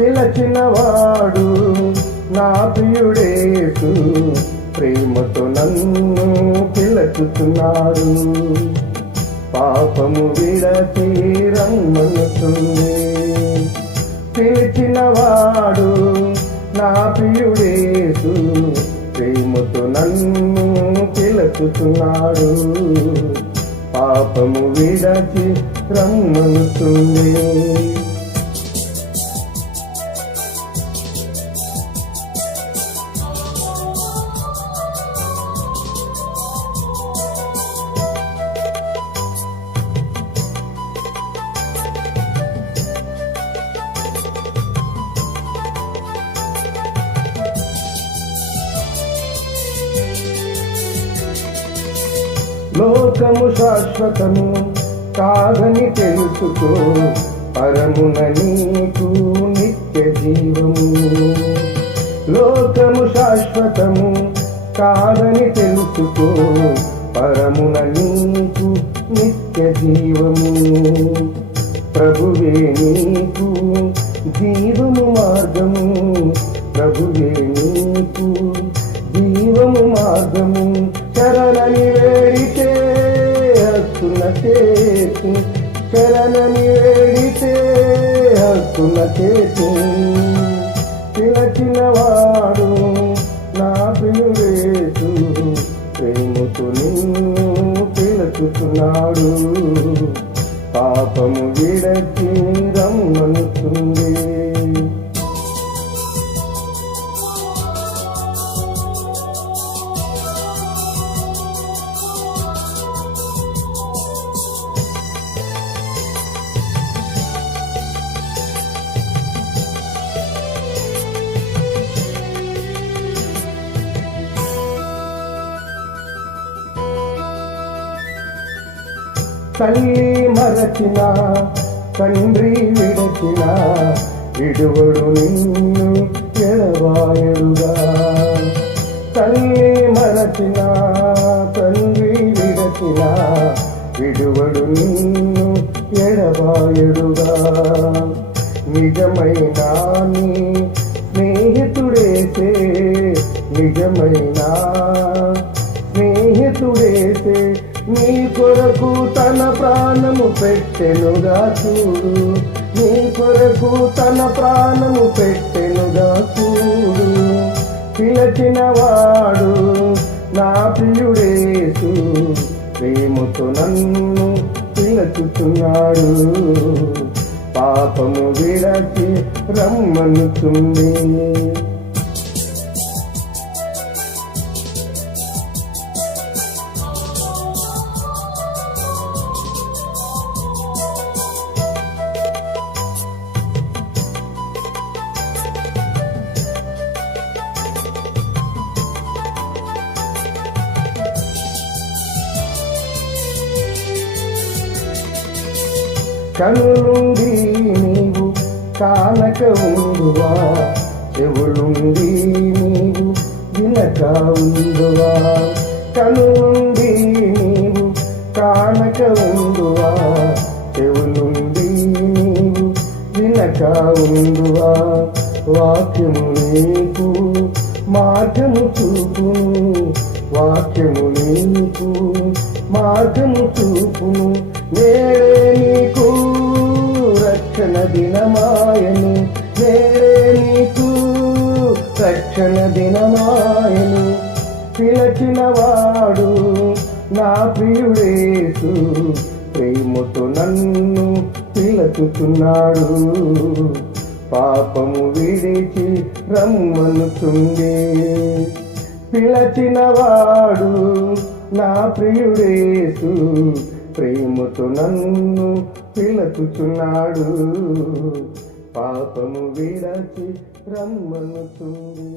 పిలచినవాడు నా ప్రియుడేసు ప్రేమతో నన్ను పిలచుతున్నాడు. పాపము విడచి రమ్మనుతుంది. పిలిచినవాడు నా ప్రియుడేసు ప్రేమతో నన్ను పిలచుతున్నాడు. పాపము విడచి రమ్మనుతుంది. లోకము శాశ్వతము కాదని తెలుసుకో. పరమున నీకు నిత్య జీవము. లోకము శాశ్వతము కాదని తెలుసుకో. పరమున నీకు నిత్య జీవము. ప్రభువే నీకు జీవము మార్గము. ప్రభువే నీకు జీవము మార్గము. శరణని వేడితే హక్కున చేతు శరణని వేడితే హక్కున చేతు పిలచినవాడు నా ప్రియుడేసు ప్రేమతో నిన్ను పిలుచుతున్నాడు. పాపము విడచి రమ్మనుతుంది கண் மரచినా கன்றி விடச்சினா ಇಡುವಳು ನಿನ್ನು ಕೆಳವಾಯಳುಗ ತನ್ನಿ ಮರಚಿನ ತಂದಿ ವಿಡಚಿನ ಇಡುವಳು ನಿನ್ನು ಎಡವಾಯಡುಗ ನಿಜಮೈ ನಾನಿ ಸ್ನೇಹಿತುಡೇಸೆ ನಿಜಮೈ ನಾ ಸ್ನೇಹಿತುಡೇಸೆ నీ కొరకు తన ప్రాణము పెట్టెనుగా చూడు. నీ కొరకు తన ప్రాణము పెట్టెనుగా చూడు. పిలచిన వాడు నా ప్రియుడేసు. ప్రేమతో నన్ను పిలచుతున్నాడు పాపము విడచి రమ్మనుతుంది కనులుండి నీవు కానక ఉండువా? చెవులుండి నీవు వినక ఉండువా? కనులుండి నీవు కానక ఉండువా? చెవులుండి నీవు వినక ఉండువా? వాక్యము నీకు మార్గము చూపును. వాక్యము నీకు రక్షణ దినమాయను పిలచిన వాడు నా ప్రియుడేసు. ప్రేమతో నన్ను పిలచుతున్నాడు పాపము విడిచి రమ్మనుతుంది పిలచిన వాడు నా ప్రియుడేసు. ప్రేమతో నన్ను పిలచుచున్నాడు. పాపము విడచి రమ్మను రమ్మనుతుంది